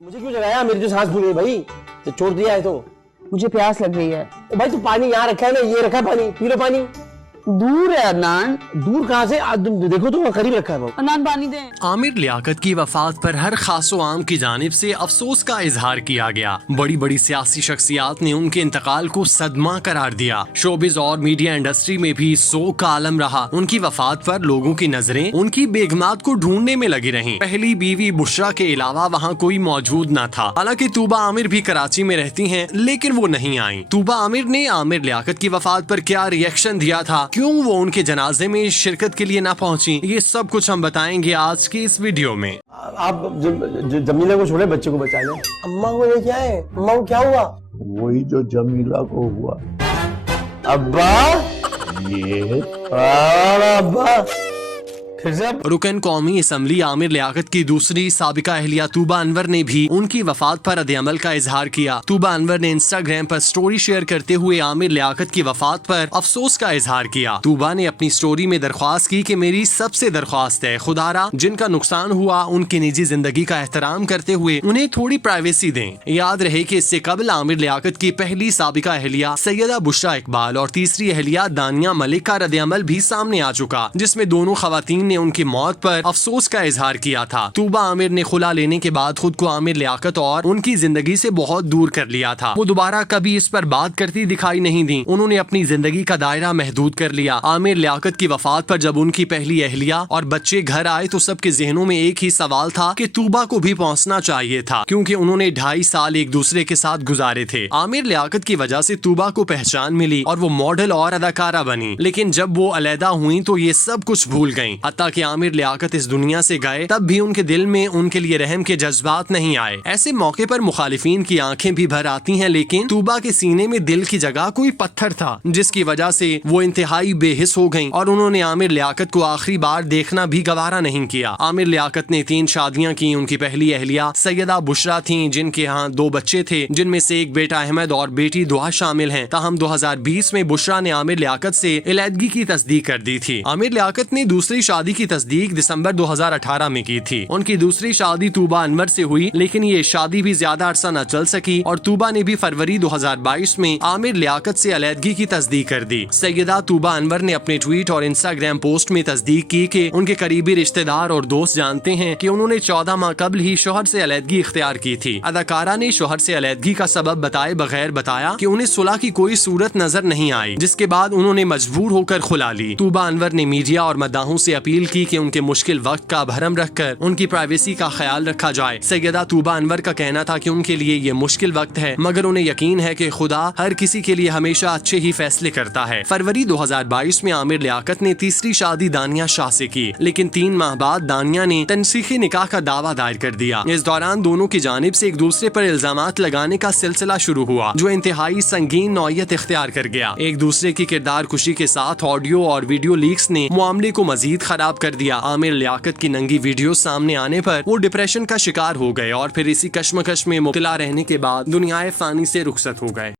मुझे क्यों जगाया? मेरी तो सांस फूल गई भाई, तो छोड़ दिया है तो। मुझे प्यास लग रही है। ओ भाई, तू पानी यहाँ रखा है ना, ये रखा है पानी, पी लो पानी। दूर है अदनान। दूर कहाँ से? देखो तो करीब रखा है। अदनान पानी दे। आमिर लियाकत की वफात पर हर खासो आम की जानिब से अफसोस का इजहार किया गया। बड़ी बड़ी सियासी शख्सियात ने उनके इंतकाल को सदमा करार दिया। शोबिज और मीडिया इंडस्ट्री में भी सोग का आलम रहा। उनकी वफात पर लोगों की नजरें उनकी बेगमात को ढूंढने में लगी रहीं। पहली बीवी बुशरा के अलावा वहाँ कोई मौजूद न था। हालांकि तूबा आमिर भी कराची में रहती हैं, लेकिन वो नहीं आई। तूबा आमिर ने आमिर लियाकत की वफात पर क्या रिएक्शन दिया था, क्यों वो उनके जनाजे में शिरकत के लिए ना पहुंची, ये सब कुछ हम बताएंगे आज की इस वीडियो में। आप जमीला को छोड़े, बच्चे को बचा लें। अम्मा को लेके आए। अम्मा को क्या हुआ? वही जो जमीला को हुआ। अब्बा, ये अब्बा फिर से रुकन कौमी असम्बली आमिर लियाकत की दूसरी साबिका अहलिया तूबा अनवर ने भी उनकी वफात पर रद्द-ए-अमल का इजहार किया। तूबा अनवर ने इंस्टाग्राम पर स्टोरी शेयर करते हुए आमिर लियाकत की वफात पर अफसोस का इजहार किया। तूबा ने अपनी स्टोरी में दरख्वास्त की कि मेरी सबसे दरख्वास्त है, खुदारा जिनका नुकसान हुआ उनकी निजी जिंदगी का एहतराम करते हुए उन्हें थोड़ी प्राइवेसी दें। याद रहे कि इससे कबल आमिर लियाकत की पहली साबिका अहलिया सैयदा बुशरा इकबाल और तीसरी अहलिया दानिया मलिक का रद्द-ए-अमल भी सामने आ चुका, जिसमें दोनों खवातीन ने उनकी मौत पर अफसोस का इजहार किया था। तूबा आमिर ने खुला लेने के बाद खुद को आमिर लियाकत और उनकी जिंदगी से बहुत दूर कर लिया था। वो दोबारा कभी इस पर बात करती दिखाई नहीं दी। उन्होंने अपनी जिंदगी का दायरा महदूद कर लिया। आमिर लियाकत की वफात पर जब उनकी पहली अहलिया और बच्चे घर आए तो सबके जहनों में एक ही सवाल था कि तूबा को भी पहुंचना चाहिए था, क्योंकि उन्होंने 2.5 साल एक दूसरे के साथ गुजारे थे। आमिर लियाकत की वजह से तूबा को पहचान मिली और वो मॉडल और अदाकारा बनी, लेकिन जब वो अलहदा हुई तो ये सब कुछ भूल गयी। हत्ता कि आमिर लियाकत इस दुनिया से गए तब भी उनके दिल में उनके लिए रहम के जज्बात नहीं आए। ऐसे मौके पर मुखालिफिन की आंखें भी भर आती हैं, लेकिन तूबा के सीने में दिल की जगह कोई पत्थर था, जिसकी वजह से वो इंतहाई बेहिस हो गईं और उन्होंने आमिर लियाकत को आखिरी बार देखना भी गवारा नहीं किया। आमिर लियाकत ने 3 शादियां की। उनकी पहली अहलिया सैयदा बुशरा थी, जिनके यहाँ 2 बच्चे थे, जिनमें से एक बेटा अहमद और बेटी दुआ शामिल हैं। ताहम 2020 में बुशरा ने आमिर लियाकत से इलादगी की तस्दीक कर दी थी। आमिर लियाकत ने दूसरी शादी की तस्दीक दिसंबर 2018 में की थी। उनकी दूसरी शादी तूबा अनवर से हुई, लेकिन ये शादी भी ज्यादा अरसा न चल सकी और तूबा ने भी फरवरी 2022 में आमिर लियाकत से अलहदगी की तस्दीक कर दी। सैयदा तूबा अनवर ने अपने ट्वीट और इंस्टाग्राम पोस्ट में तस्दीक की कि उनके करीबी रिश्तेदार और दोस्त जानते हैं कि उन्होंने 14 माह कबल ही शोहर से अलहदगी इख्तियार की थी। अदाकारा ने शोहर से अलहदगी का सबब बताए बगैर बताया कि उन्हें सुलह की कोई सूरत नजर नहीं आई, जिसके बाद उन्होंने मजबूर होकर खुला ली। तूबा अनवर ने मीडिया और मदाहों से अपील की कि उनके मुश्किल वक्त का भरम रखकर उनकी प्राइवेसी का ख्याल रखा जाए। सैयदा तूबा अनवर का कहना था कि उनके लिए ये मुश्किल वक्त है, मगर उन्हें यकीन है कि खुदा हर किसी के लिए हमेशा अच्छे ही फैसले करता है। फरवरी 2022 में आमिर लियाकत ने तीसरी शादी दानिया शाह से की, लेकिन 3 माह बाद दानिया ने तनसीखी निकाह का दावा दायर कर दिया। इस दौरान दोनों की जानिब से एक दूसरे पर इल्जामात लगाने का सिलसिला शुरू हुआ, जो इंतहाई संगीन नौयत इख्तियार कर गया। एक दूसरे की किरदार कुशी के साथ ऑडियो और वीडियो लीक्स ने मामले को मजीद खराब कर दिया। आमिर लियाकत की नंगी वीडियो सामने आने पर वो डिप्रेशन का शिकार हो गए और फिर इसी कश्मकश में मुब्तला रहने के बाद दुनियाए फानी से रुखसत हो गए।